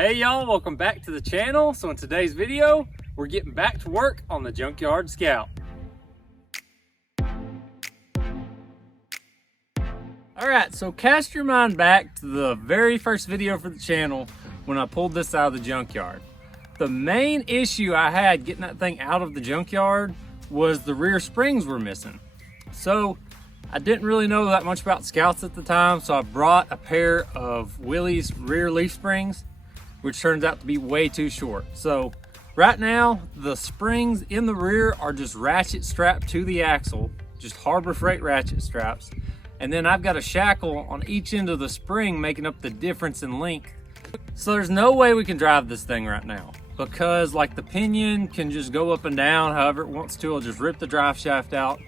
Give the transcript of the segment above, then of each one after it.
Hey y'all, welcome back to the channel. So in today's video, we're getting back to work on the Junkyard Scout. Alright, so cast your mind back to the very first video for the channel when I pulled this out of the junkyard. The main issue I had getting that thing out of the junkyard was the rear springs were missing. So I didn't really know that much about Scouts at the time, so I brought a pair of Willys rear leaf springs, which turns out to be way too short. So right now, the springs in the rear are just ratchet strapped to the axle, just Harbor Freight ratchet straps. And then I've got a shackle on each end of the spring making up the difference in length. So there's no way we can drive this thing right now, because like the pinion can just go up and down however it wants to. It'll just rip the drive shaft out.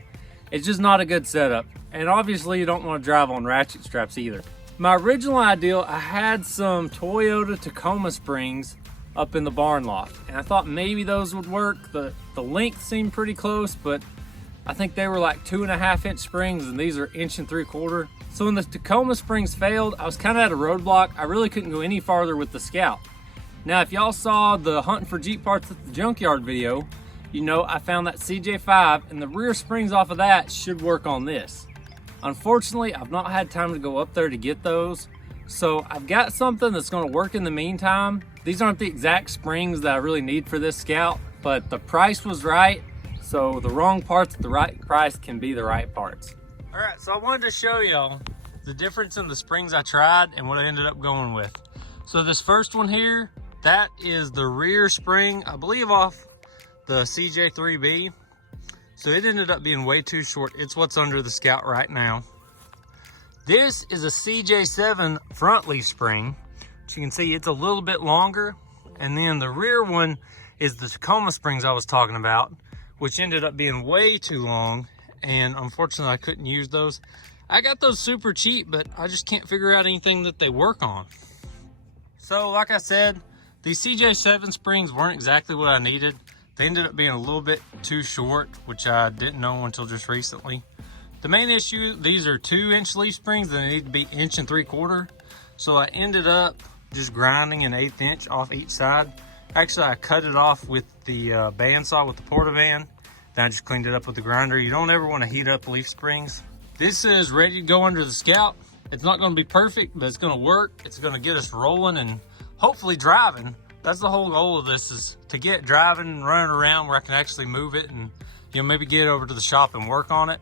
It's just not a good setup. And obviously you don't want to drive on ratchet straps either. My original idea, I had some Toyota Tacoma springs up in the barn loft, and I thought maybe those would work. The length seemed pretty close, but I think they were like 2.5 inch springs, and these are 1.75 inches. So when the Tacoma springs failed, I was kind of at a roadblock. I really couldn't go any farther with the Scout. Now, if y'all saw the hunting for Jeep parts at the junkyard video, you know I found that CJ5, and the rear springs off of that should work on this. Unfortunately, I've not had time to go up there to get those, so I've got something that's going to work in the meantime. These aren't the exact springs that I really need for this Scout, but the price was right, so the wrong parts at the right price can be the right parts. All right, so I wanted to show y'all the difference in the springs I tried and what I ended up going with. So this first one here, that is the rear spring, I believe off the CJ3B. So it ended up being way too short. It's what's under the Scout right now. This is a CJ7 front leaf spring. As you can see, it's a little bit longer. And then the rear one is the Tacoma springs I was talking about, which ended up being way too long. And unfortunately, I couldn't use those. I got those super cheap, but I just can't figure out anything that they work on. So like I said, these CJ7 springs weren't exactly what I needed. They ended up being a little bit too short, which I didn't know until just recently. The main issue, these are 2-inch leaf springs and they need to be 1.75 inches. So I ended up just grinding an 1/8 inch off each side. Actually, I cut it off with the bandsaw with the Porta-Van. Then I just cleaned it up with the grinder. You don't ever want to heat up leaf springs. This is ready to go under the Scout. It's not going to be perfect, but it's going to work. It's going to get us rolling and hopefully driving. That's the whole goal of this, is to get driving and running around where I can actually move it and, you know, maybe get over to the shop and work on it.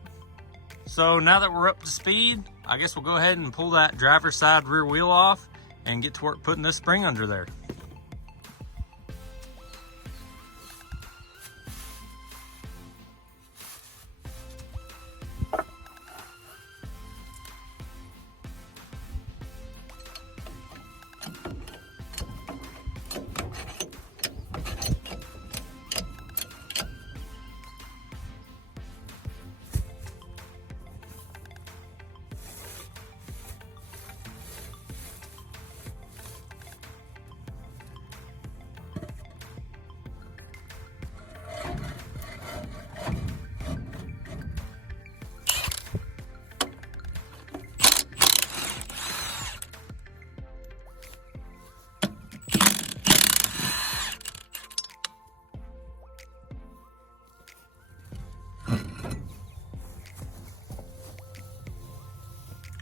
So now that we're up to speed, I guess we'll go ahead and pull that driver's side rear wheel off and get to work putting this spring under there.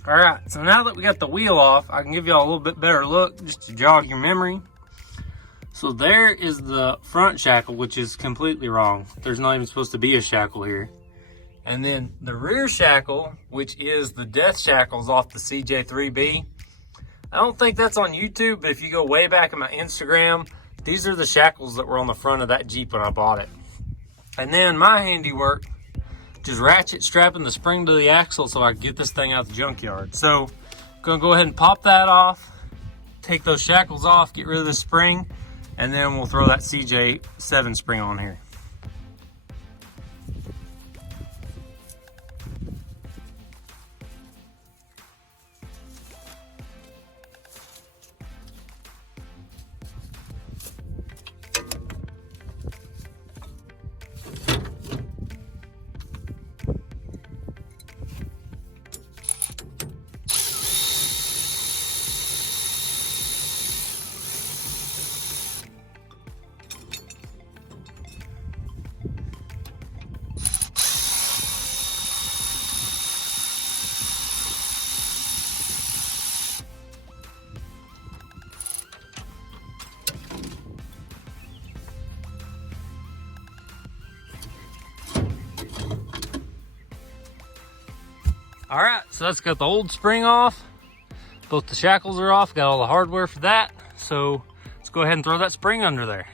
All right, so now that we got the wheel off, I can give y'all a little bit better look just to jog your memory. So there is the front shackle, which is completely wrong. There's not even supposed to be a shackle here. And then the rear shackle, which is the death shackles off the CJ3B. I don't think that's on YouTube, but if you go way back in my Instagram, these are the shackles that were on the front of that Jeep when I bought it. And then my handiwork, just ratchet strapping the spring to the axle so I can get this thing out the junkyard. So I'm gonna go ahead and pop that off, take those shackles off, get rid of the spring, and then we'll throw that CJ7 spring on here. All right, so that's got the old spring off. Both the shackles are off, got all the hardware for that. So let's go ahead and throw that spring under there.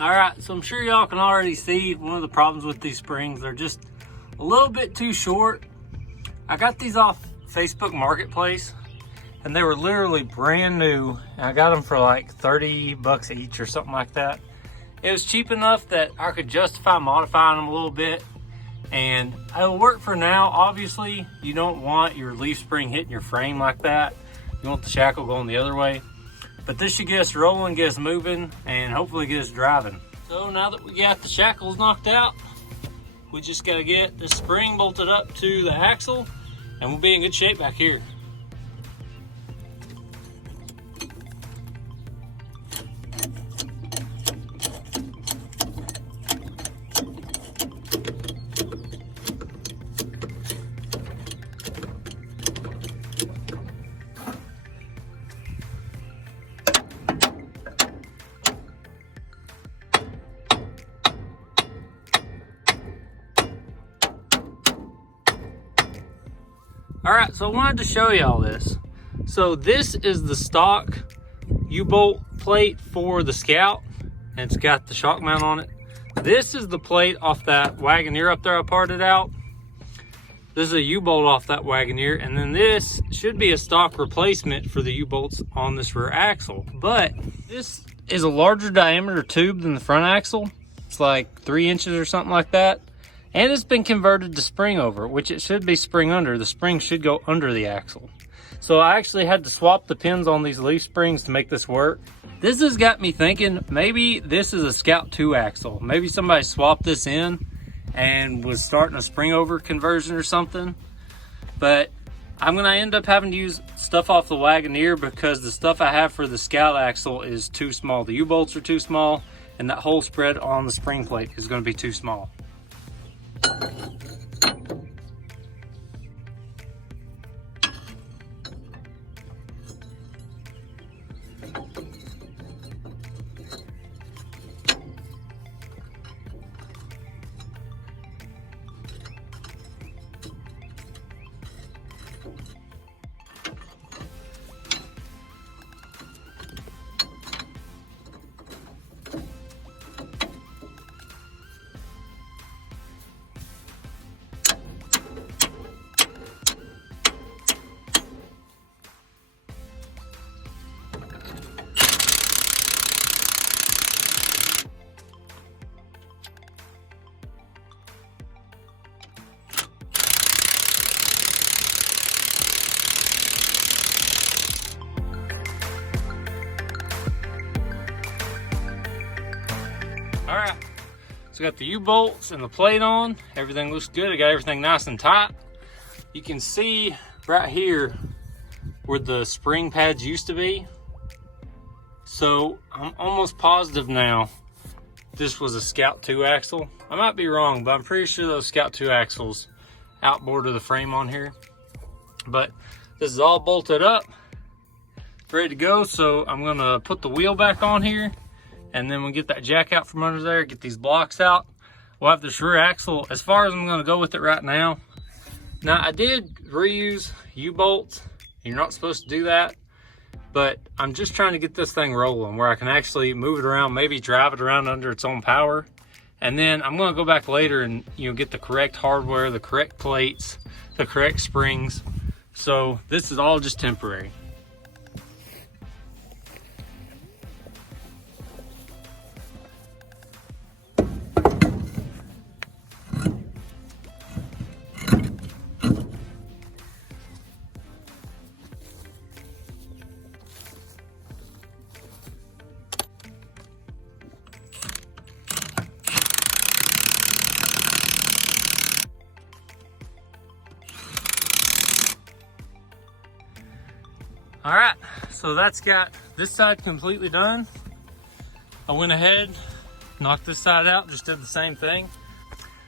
All right, so I'm sure y'all can already see one of the problems with these springs. They're just a little bit too short. I got these off Facebook Marketplace and they were literally brand new. And I got them for like 30 bucks each or something like that. It was cheap enough that I could justify modifying them a little bit, and it'll work for now. Obviously, you don't want your leaf spring hitting your frame like that. You want the shackle going the other way. But this should get us rolling, get us moving, and hopefully get us driving. So now that we got the shackles knocked out, we just gotta get the spring bolted up to the axle, and we'll be in good shape back here. All right, so I wanted to show y'all this. So this is the stock U-bolt plate for the Scout, and it's got the shock mount on it. This is the plate off that Wagoneer up there I parted out. This is a U-bolt off that Wagoneer, and then this should be a stock replacement for the U-bolts on this rear axle. But this is a larger diameter tube than the front axle. It's like 3 inches or something like that. And it's been converted to spring over, which it should be spring under. The spring should go under the axle. So I actually had to swap the pins on these leaf springs to make this work. This has got me thinking maybe this is a Scout 2 axle. Maybe somebody swapped this in and was starting a spring over conversion or something. But I'm gonna end up having to use stuff off the Wagoneer because the stuff I have for the Scout axle is too small. The U-bolts are too small, and that hole spread on the spring plate is gonna be too small. All right, so got the U-bolts and the plate on. Everything looks good. I got everything nice and tight. You can see right here where the spring pads used to be. So I'm almost positive now this was a Scout 2 axle. I might be wrong, but I'm pretty sure those Scout 2 axles outboard of the frame on here. But this is all bolted up, ready to go. So I'm gonna put the wheel back on here and then we'll get that jack out from under there, get these blocks out. We'll have this rear axle as far as I'm gonna go with it right now. Now, I did reuse U-bolts. You're not supposed to do that, but I'm just trying to get this thing rolling where I can actually move it around, maybe drive it around under its own power. And then I'm gonna go back later and get the correct hardware, the correct plates, the correct springs. So this is all just temporary. All right, so that's got this side completely done. I went ahead, knocked this side out, just did the same thing.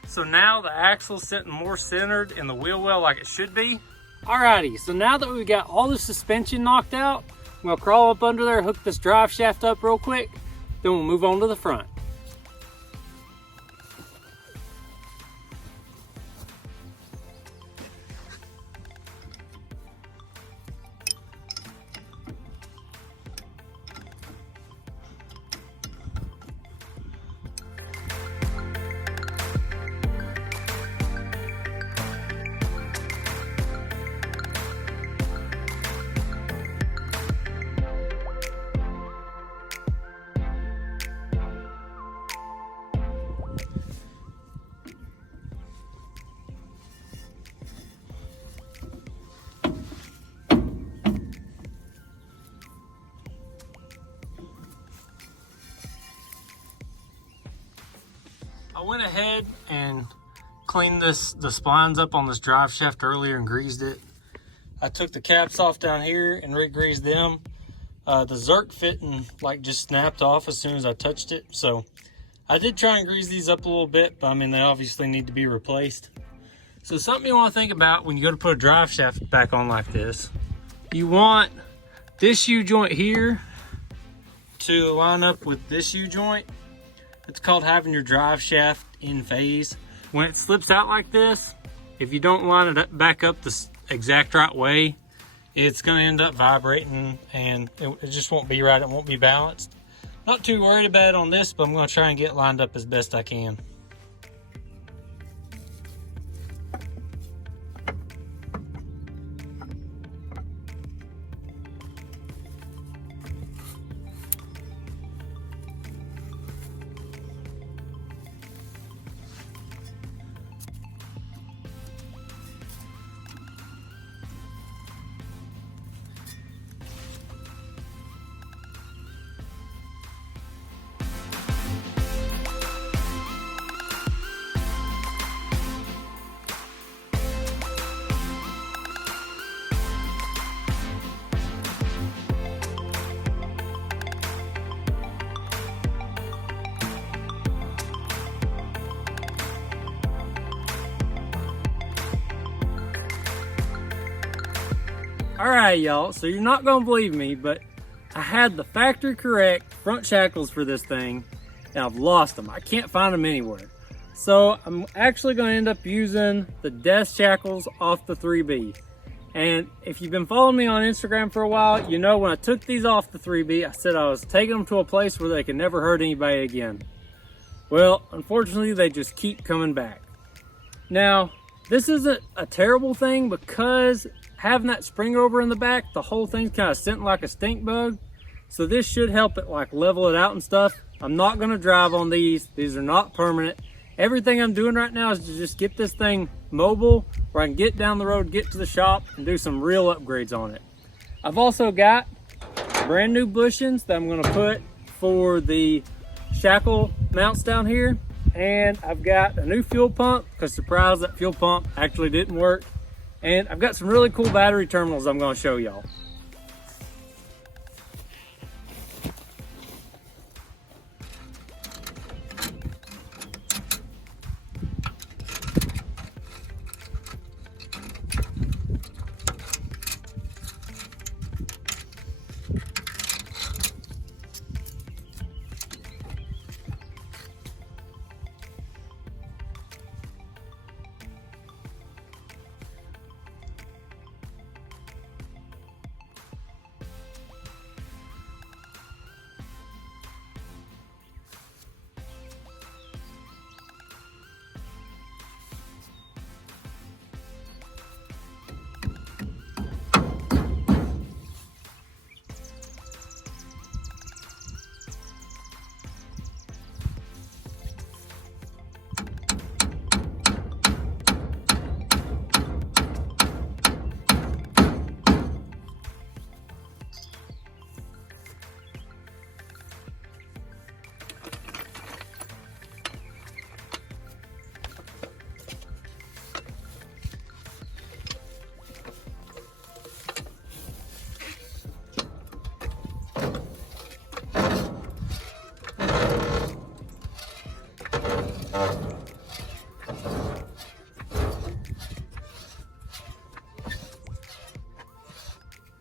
So now the axle's sitting more centered in the wheel well like it should be. Alrighty, so now that we've got all the suspension knocked out, I'm gonna crawl up under there, hook this drive shaft up real quick, then we'll move on to the front. I went ahead and cleaned the splines up on this drive shaft earlier and greased it. I took the caps off down here and re-greased them. The Zerk fitting like just snapped off as soon as I touched it. So I did try and grease these up a little bit, but I mean, they obviously need to be replaced. So something you want to think about when you go to put a drive shaft back on like this, you want this U-joint here to line up with this U-joint. It's called having your drive shaft in phase. When it slips out like this, if you don't line it back up the exact right way, it's gonna end up vibrating and it just won't be right, it won't be balanced. Not too worried about it on this, but I'm gonna try and get it lined up as best I can. All right, y'all, so you're not gonna believe me, but I had the factory correct front shackles for this thing and I've lost them. I can't find them anywhere. So I'm actually gonna end up using the death shackles off the 3B. And if you've been following me on Instagram for a while, you know when I took these off the 3B, I said I was taking them to a place where they could never hurt anybody again. Well, unfortunately, they just keep coming back. Now, this isn't a terrible thing because having that spring over in the back, the whole thing's kind of sitting like a stink bug. So this should help it like level it out and stuff. I'm not gonna drive on these. These are not permanent. Everything I'm doing right now is to just get this thing mobile where I can get down the road, get to the shop and do some real upgrades on it. I've also got brand new bushings that I'm gonna put for the shackle mounts down here. And I've got a new fuel pump because surprise, that fuel pump actually didn't work. And I've got some really cool battery terminals I'm gonna show y'all.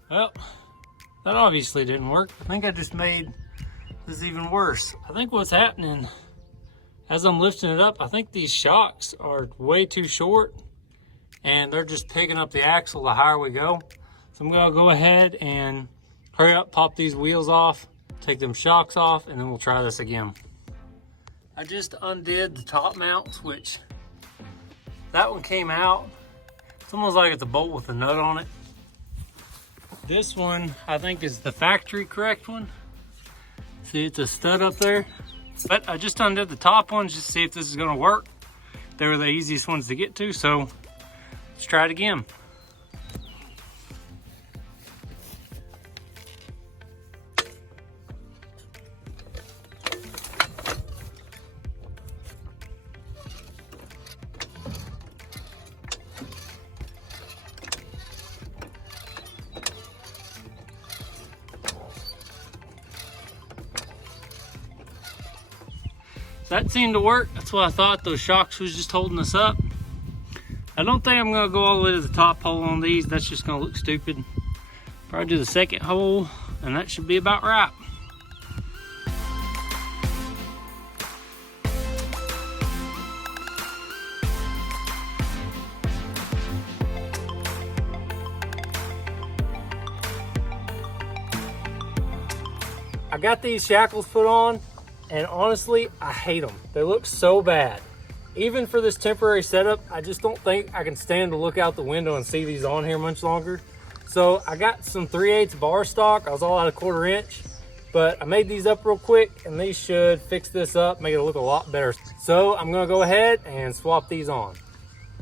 Well, that obviously didn't work. I think I just made this even worse. I think what's happening, as I'm lifting it up, I think these shocks are way too short and they're just picking up the axle the higher we go. So I'm gonna go ahead and hurry up, pop these wheels off, take them shocks off, and then we'll try this again. I just undid the top mounts, which that one came out. It's almost like it's a bolt with a nut on it. This one, I think, is the factory correct one. See, it's a stud up there. But I just undid the top ones just to see if this is gonna work. They were the easiest ones to get to, so let's try it again. That seemed to work. That's what I thought. Those shocks was just holding us up. I don't think I'm gonna go all the way to the top hole on these. That's just gonna look stupid. Probably do the second hole, and that should be about right. I got these shackles put on, and honestly, I hate them. They look so bad. Even for this temporary setup, I just don't think I can stand to look out the window and see these on here much longer. So I got some 3/8 bar stock. I was all out of 1/4 inch, but I made these up real quick, and these should fix this up, make it look a lot better. So I'm gonna go ahead and swap these on.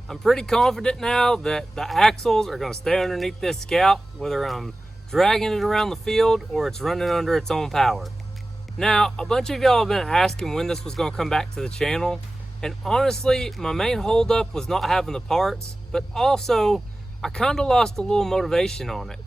I'm pretty confident now that the axles are gonna stay underneath this Scout, whether I'm dragging it around the field or it's running under its own power. Now, a bunch of y'all have been asking when this was gonna come back to the channel, and honestly, my main holdup was not having the parts, but also I kind of lost a little motivation on it.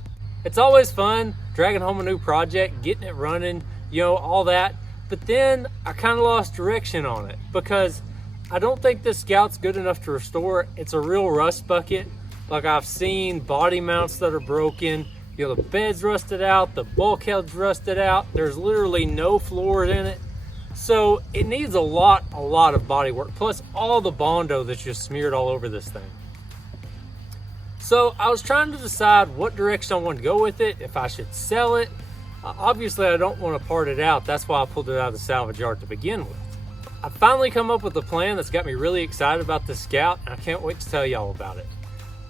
It's always fun dragging home a new project, getting it running, you know, all that, but then I kind of lost direction on it because I don't think this Scout's good enough to restore. It's a real rust bucket. Like, I've seen body mounts that are broken. You know, the bed's rusted out, the bulkhead's rusted out. There's literally no floors in it. So it needs a lot of body work, plus all the Bondo that's just smeared all over this thing. So I was trying to decide what direction I wanted to go with it, if I should sell it. Obviously, I don't want to part it out. That's why I pulled it out of the salvage yard to begin with. I finally come up with a plan that's got me really excited about this Scout, and I can't wait to tell y'all about it.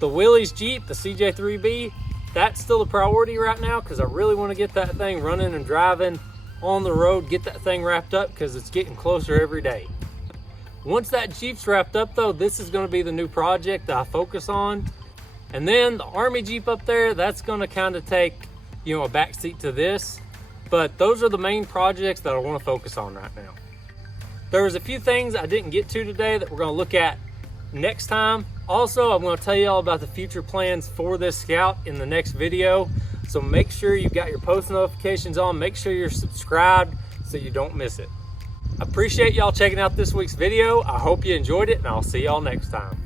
The Willys Jeep, the CJ3B, that's still a priority right now because I really want to get that thing running and driving on the road, get that thing wrapped up because it's getting closer every day. Once that Jeep's wrapped up though, this is going to be the new project that I focus on. And then the Army Jeep up there, that's going to kind of take, you know, a backseat to this. But those are the main projects that I want to focus on right now. There was a few things I didn't get to today that we're going to look at next time. Also, I'm going to tell you all about the future plans for this Scout in the next video. So make sure you've got your post notifications on. Make sure you're subscribed so you don't miss it. I appreciate y'all checking out this week's video. I hope you enjoyed it, and I'll see y'all next time.